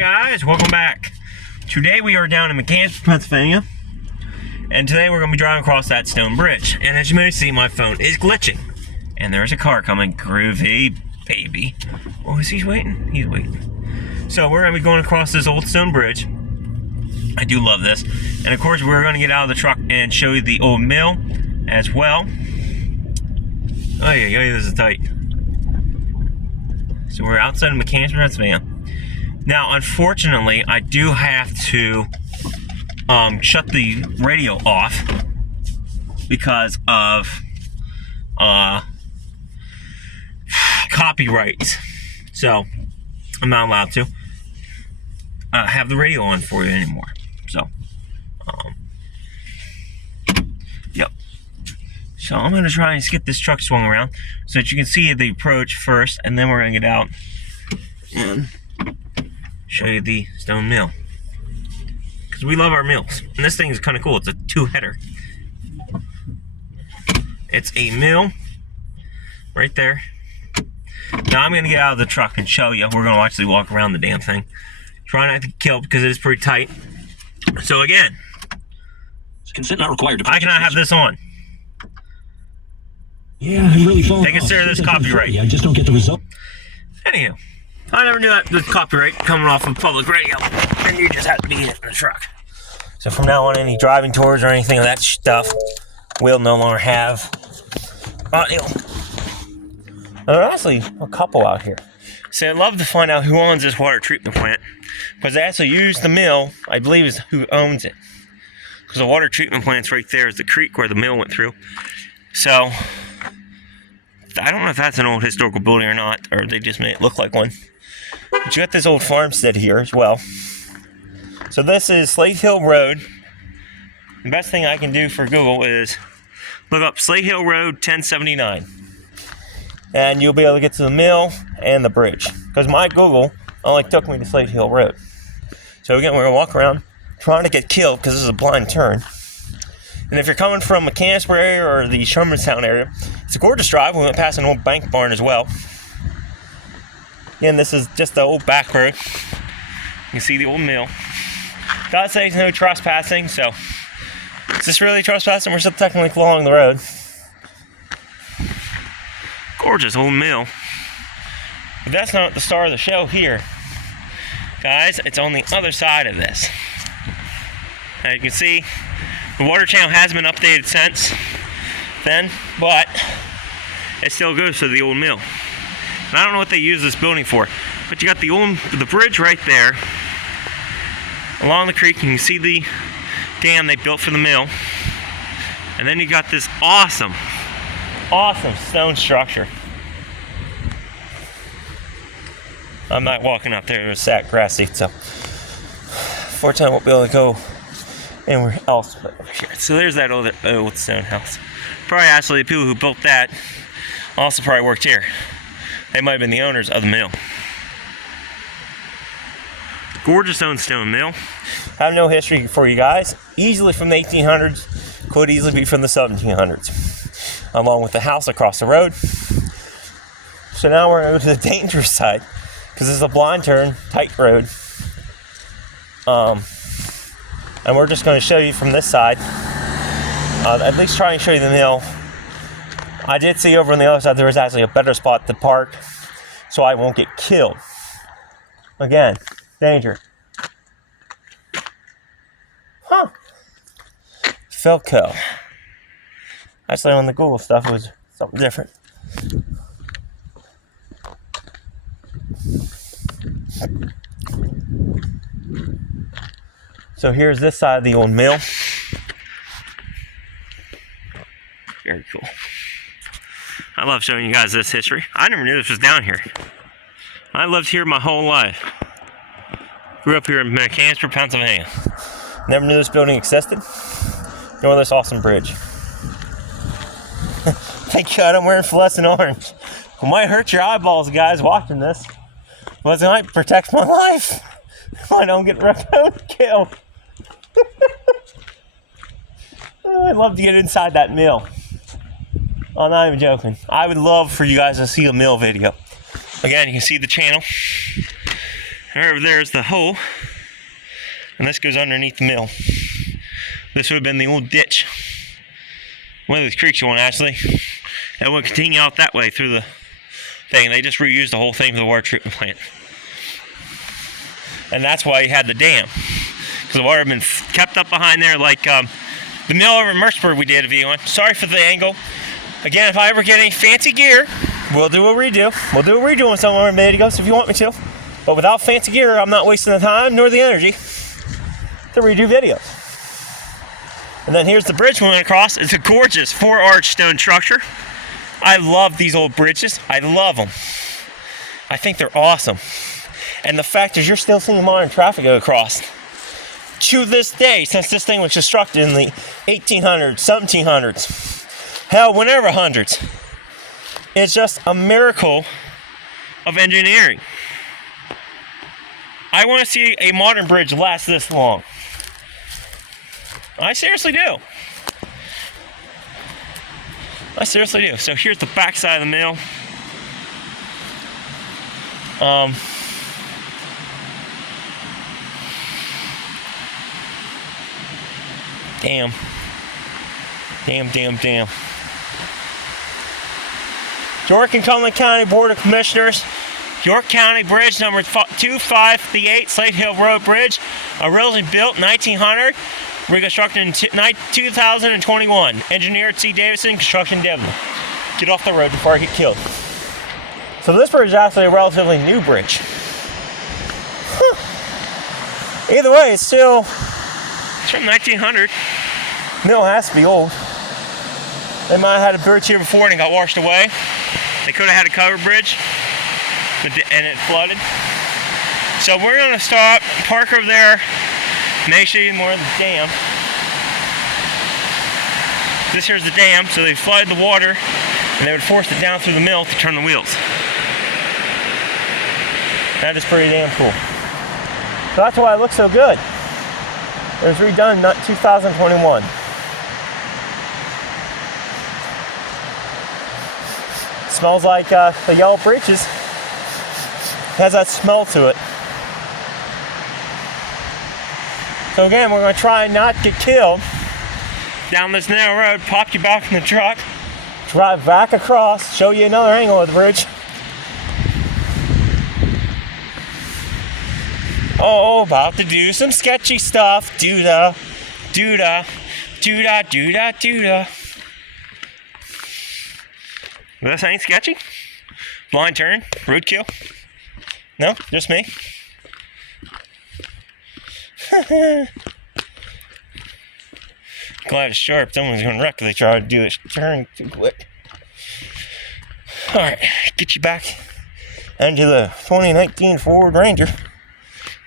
Hi guys, welcome back. Today we are down in Mechanicsburg, Pennsylvania, and today we're going to be driving across that stone bridge. And as you may see, my phone is glitching, and there's a car coming. Groovy, baby. Oh, is he waiting? He's waiting. So we're going to be going across this old stone bridge. I do love this. And of course, we're going to get out of the truck and show you the old mill as well. Oh yeah, this is tight. So we're outside of Mechanicsburg, Pennsylvania. Now, unfortunately, I do have to shut the radio off because of copyrights. So I'm not allowed to have the radio on for you anymore. So, yep. So I'm going to try and get this truck swung around so that you can see the approach first, and then we're going to get out and show you the stone mill. Because we love our mills. And this thing is kind of cool. It's a two-header. It's a mill right there. Now I'm going to get out of the truck and show you. We're going to actually walk around the damn thing. Try not to get killed because it is pretty tight. So again, consent not required. I cannot have this on. Yeah, I'm really falling. They consider this copyright. I just don't get the result. Anywho, I never knew that the copyright coming off of public radio, and you just have to be in the truck. So from now on, any driving tours or anything of that stuff will no longer have audio. There are actually a couple out here. So I'd love to find out who owns this water treatment plant, because they actually use the mill, I believe is who owns it. Because the water treatment plant's right there is the creek where the mill went through. So I don't know if that's an old historical building or not, or they just made it look like one. But you got this old farmstead here as well. So this is Slate Hill Road. The best thing I can do for Google is look up Slate Hill Road 1079. And you'll be able to get to the mill and the bridge. Because my Google only took me to Slate Hill Road. So again, we're going to walk around trying to get killed because this is a blind turn. And if you're coming from Mechanicsburg area or the Shermantown area, it's a gorgeous drive. We went past an old bank barn as well. Again, this is just the old back road. You can see the old mill. God says no trespassing, so is this really trespassing? We're still technically along the road. Gorgeous old mill. But that's not the star of the show here. Guys, it's on the other side of this. Now you can see the water channel has been updated since then, but it still goes to the old mill. And I don't know what they use this building for, but you got the bridge right there along the creek. You can see the dam they built for the mill, and then you got this awesome stone structure. I'm not walking up there. There's a grass seat, so fortunately I won't be able to go anywhere else but over here. So there's that old stone house. Probably actually the people who built that also probably worked here. They might have been the owners of the mill. Gorgeous old stone mill. I have no history for you guys. Easily from the 1800s. Could easily be from the 1700s. Along with the house across the road. So now we're going to go to the dangerous side. Because this is a blind turn, tight road. And we're just going to show you from this side. At least try and show you the mill. I did see over on the other side there was actually a better spot to park so I won't get killed. Again, danger. Huh. Philco. Actually on the Google stuff it was something different. So here's this side of the old mill. Very cool. I love showing you guys this history. I never knew this was down here. I lived here my whole life. Grew up here in Mechanicsburg, Pennsylvania. Never knew this building existed, nor this awesome bridge. Thank God I'm wearing fluorescent orange. It might hurt your eyeballs, guys, watching this. But it might protect my life. I don't get killed. I'd love to get inside that mill. I'm not even joking. I would love for you guys to see a mill video. Again, you can see the channel. Right over there is the hole, and this goes underneath the mill. This would have been the old ditch. One of those creeks one actually. That would continue out that way through the thing. They just reused the whole thing for the water treatment plant. And that's why you had the dam. Because the water had been kept up behind there like the mill over in Mercersburg we did a video on. Sorry for the angle. Again, if I ever get any fancy gear, we'll do a redo. We'll do a redo on some of our videos if you want me to. But without fancy gear, I'm not wasting the time nor the energy to redo videos. And then here's the bridge we went across. It's a gorgeous 4-arch stone structure. I love these old bridges. I love them. I think they're awesome. And the fact is you're still seeing modern traffic go across. To this day, since this thing was constructed in the 1800s, 1700s, hell, whenever hundreds. It's just a miracle of engineering. I want to see a modern bridge last this long. I seriously do. I seriously do. So here's the back side of the mill. Damn. York and Cumberland County Board of Commissioners. York County Bridge number 2558, Slate Hill Road Bridge. Originally built in 1900. Reconstructed in 2021. Engineer C. Davison, Construction Devon. Get off the road before I get killed. So this bridge is actually a relatively new bridge. Either way, it's from 1900. Mill has to be old. They might have had a bridge here before and it got washed away. They could have had a covered bridge and it flooded. So we're going to stop, park over there. Make sure you more of the dam. This here's the dam, so they flooded the water and they would force it down through the mill to turn the wheels. That is pretty damn cool. So that's why it looks so good. It was redone in 2021. Smells like the yellow bridges. Has that smell to it. So again, we're going to try and not get killed. Down this narrow road, pop you back in the truck, drive back across, show you another angle of the bridge. Oh, about to do some sketchy stuff. Doo-da, doo-da, doo-da, doo-da, doo-da. This ain't sketchy? Blind turn, roadkill? No, just me? Glad it's sharp. Someone's going to wreck if they try to do this turn too quick. Alright, get you back into the 2019 Ford Ranger.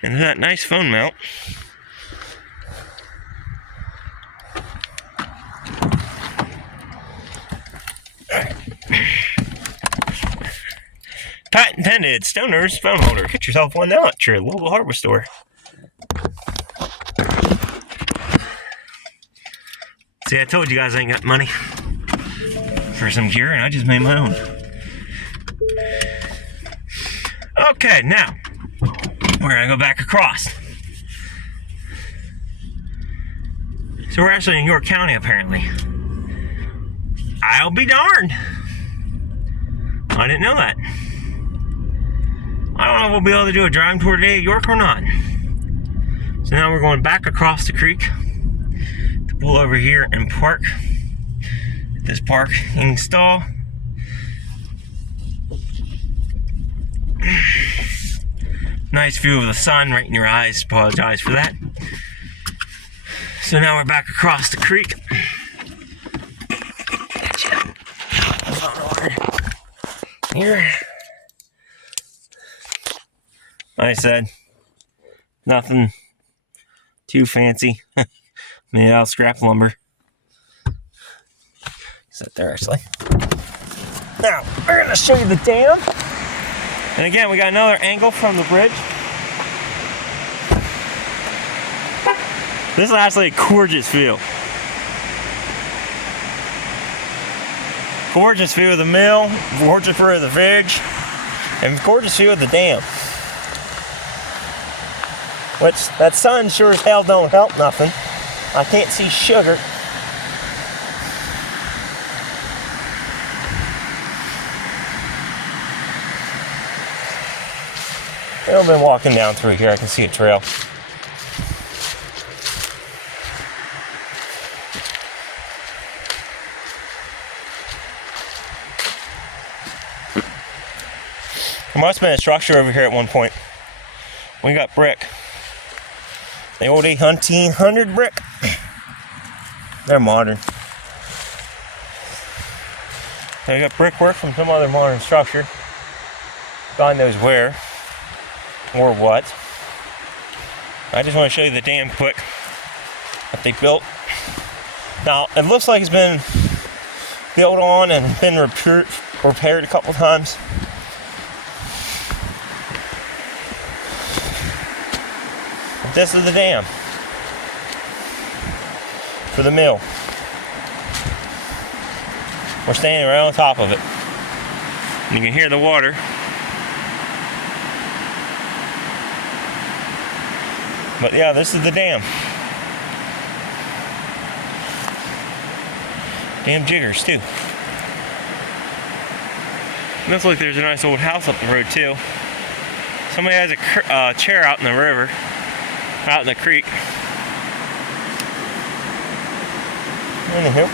And that nice phone mount. Patent intended Stoner's phone holder. Get yourself one now at your local hardware store. See, I told you guys I ain't got money for some gear, and I just made my own. Okay, now we're gonna go back across. So we're actually in York County, apparently. I'll be darned. I didn't know that. I don't know if we'll be able to do a driving tour today at York or not. So now we're going back across the creek to pull over here and park at this parking stall. Nice view of the sun right in your eyes. Apologize for that. So now we're back across the creek. Here. Like I said, nothing too fancy. Made out of scrap lumber. Sit there actually. Now, we're going to show you the dam. And again, we got another angle from the bridge. This is actually a gorgeous view. Gorgeous view of the mill, gorgeous view of the ridge, and gorgeous view of the dam. Which, that sun sure as hell don't help nothing. I can't see sugar. I've been walking down through here. I can see a trail. There must have been a structure over here at one point. We got brick. The old 1800 brick. They're modern. They got brickwork from some other modern structure. God knows where or what. I just want to show you the dam quick that they built. Now, it looks like it's been built on and been repaired a couple times. But this is the dam for the mill. We're standing right on top of it. And you can hear the water. But yeah, this is the dam. Damn jiggers too. Looks like there's a nice old house up the road too. Somebody has a chair out in the river, out in the creek. Anywho.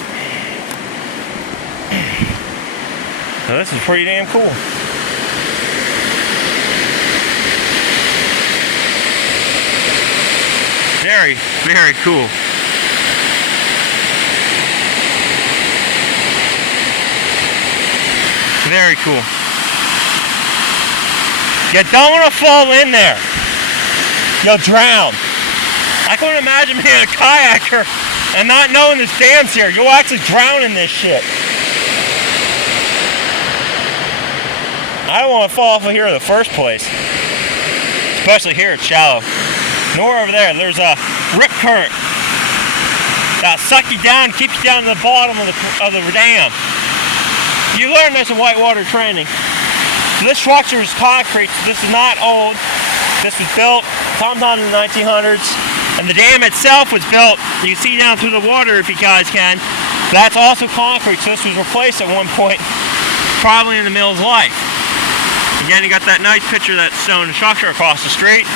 So this is pretty damn cool. Very, very cool. Very cool. You don't want to fall in there. You'll drown. I couldn't imagine being a kayaker and not knowing this dam's here. You'll actually drown in this shit. I don't want to fall off of here in the first place. Especially here, it's shallow. Nor over there, there's a rip current that'll suck you down, keep you down to the bottom of the dam. You learn this in whitewater training. So this structure is concrete, so this is not old. This was built sometime in the 1900s. And the dam itself was built, you can see down through the water if you guys can. That's also concrete, so this was replaced at one point, probably in the mill's life. Again, you got that nice picture of that stone structure across the street.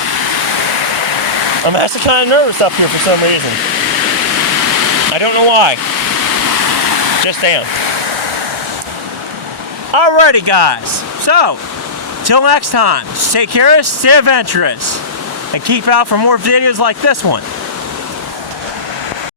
I'm actually kind of nervous up here for some reason. I don't know why. Just am. Alrighty, guys. So, till next time, stay curious, stay adventurous, and keep out for more videos like this one.